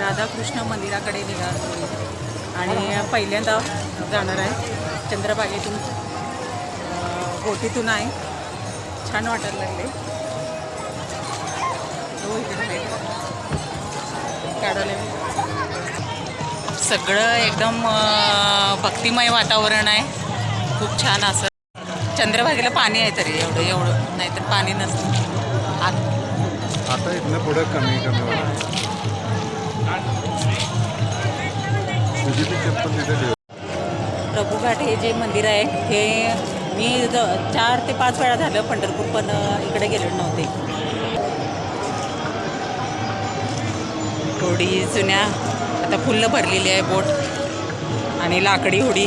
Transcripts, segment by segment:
राधाकृष्ण मंदिराकडे निघालो आणि पहिल्यांदा जाणार आहे. चंद्रभागेतून अं, बोटीतून आहे. छान वाटायला लागले. हो इकडे काढायला सगळं एकदम भक्तिमय वातावरण आहे. खूप छान असं. चंद्रभागेला पाणी आहे तरी एवढं एवढं. नाहीतर पाणी नसतं. आत आता इथनं पुढं कमी कमी प्रभुघाट हे जे मंदिर आहे हे मी ज चार ते पाच वेळा झालं पंढरपूर पण इकडे गेले नव्हते. होडी जुन्या आता फुल्ल भरलेली आहे बोट आणि लाकडी होडी.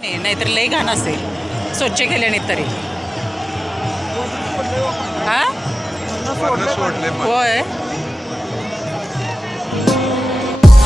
नाही नाहीतर लई घाण असेल. स्वच्छ केल्याने तरी. हा? होय.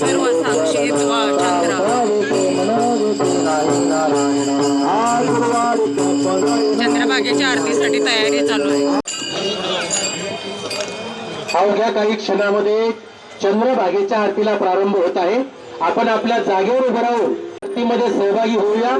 सर्व साक्षी चंद्रभागेच्या आरतीसाठी तयारी चालू आहे. अवघ्या काही क्षणामध्ये चंद्रभागेच्या आरतीला प्रारंभ होत आहे. आपण आपल्या जागेवर उभं राहून आरतीमध्ये सहभागी होऊया.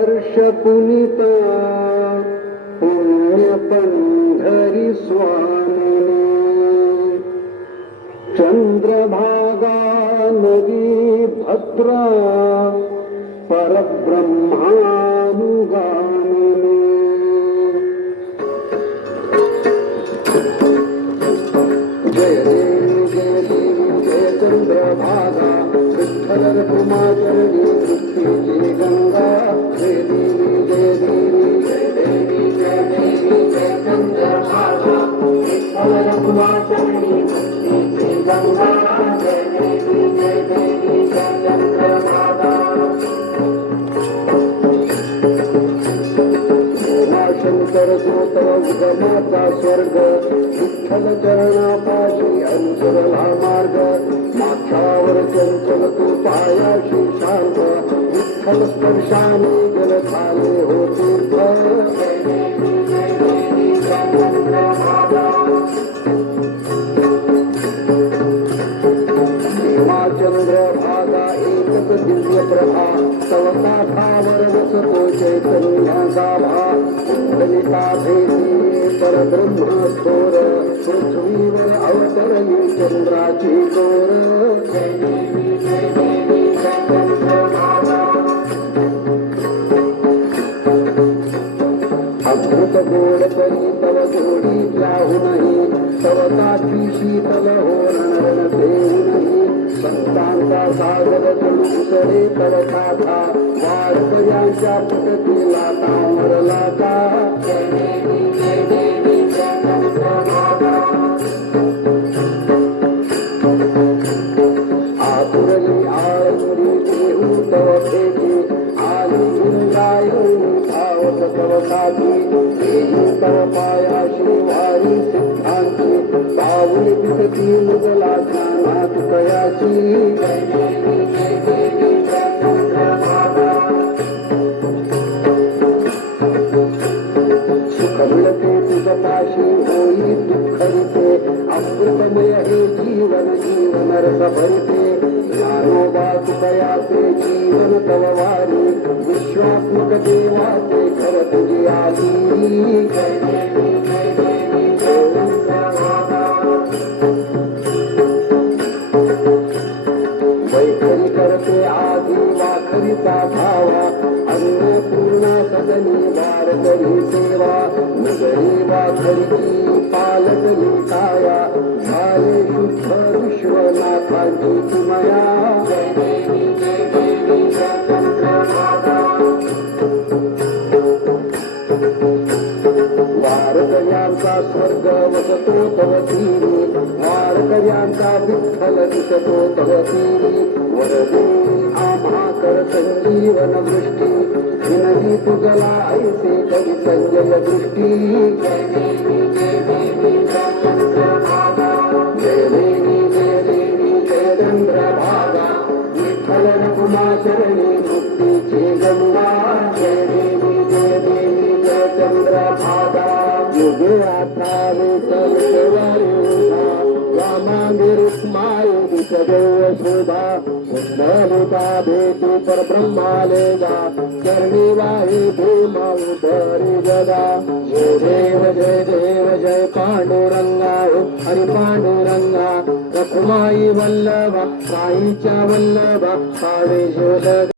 हर्ष पुनिता पुण्य पंढरी स्वामी चंद्रभागा नदी भद्रा परब्रह्मानुगामिने। जय देवी जय देवी जय चंद्रभागा। विठ्ठल कुमाचरणी शंकर गोत्र स्वर्ग विठ्ठल चरणापाशी अंतरला मार्ग माथ्यावर चंचल तू पायाशी शांत विठ्ठल स्पर्शाने जल झाले होते चंद्र दिव्य सवता खावर वसतो चैतन्य गाभा ललिता भेटी परब्रह्म थोर पृथ्वीवर अवतरली चंद्राची अद्भुत गोड करी तव जोडी नाही शीतल हो रणरण संतांचा सागर तुमचे तव गाथा वारकऱ्यांच्या पुटकीला तांबरला का जय देवी जय देवी तव आली धावत तव साधी देहू तव पायाशी वारी पाऊल दिसती मुगला ध्यानात कयाची. हे भरते ज्ञानोबा तुकयाचे जीवन तव विश्वात्मक देवाचे खर तुझी आली. वाखरीचा भावा अन्नपूर्णा सदनी वारकरी सेवा नगरी वाखरीची पालकली काया झाले शुद्ध विश्वनाथाची किमया वारकऱ्यांचा स्वर्ग वसतो तव तीरी वारकऱ्यांचा विठ्ठल दिसतो तव तीरी. वरदे आम्हा कर संजीवन दृष्टी विनही तुझला ऐसे करी संजय दृष्टी जय देवी जय देवी जय चंद्रभागा जय देवी जय देवी जय चंद्रभागा विठ्ठल रघुमा चरणी मुक्तीची गंगा जय देवी जय देवी जय चंद्रभागा युगे आठावे रुक्मायु सुधा शोभा भेटी पर ब्रह्माले जा. चरणी वाही भीमा उधरी जगा. जय देव जय देव जय पांडुरंगा हो. हरि पांडुरंगा रखुमाई वल्लभा साईच्या वल्लभा काळे शोध